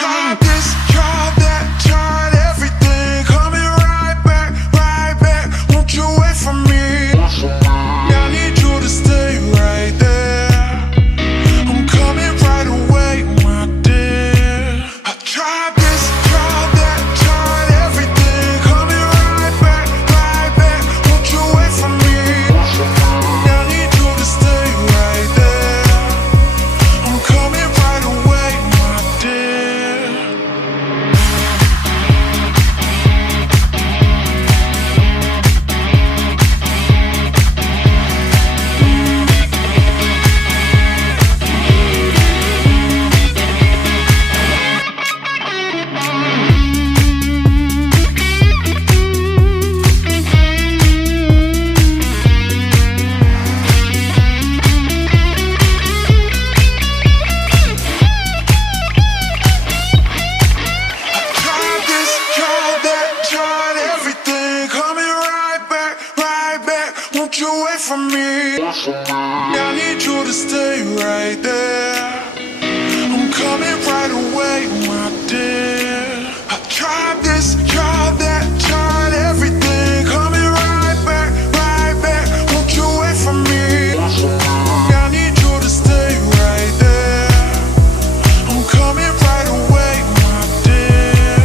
Tried this, tried that, tried everything. Coming right back, right back. Won't you wait for me? I need you to stay right there. I'm coming right away, my dear. I tried this, tried that, tried everything. Coming right back, right back. Won't you wait for me? I need you to stay right there. I'm coming right away, my dear. Tried this, tried that, tried everything. Coming right back, right back. Won't you wait for me? I need you to stay right there. I'm coming right away, my dear. I tried this, tried that, tried everything. Coming right back, right back. Won't you wait for me? I need you to stay right there. I'm coming right away, my dear.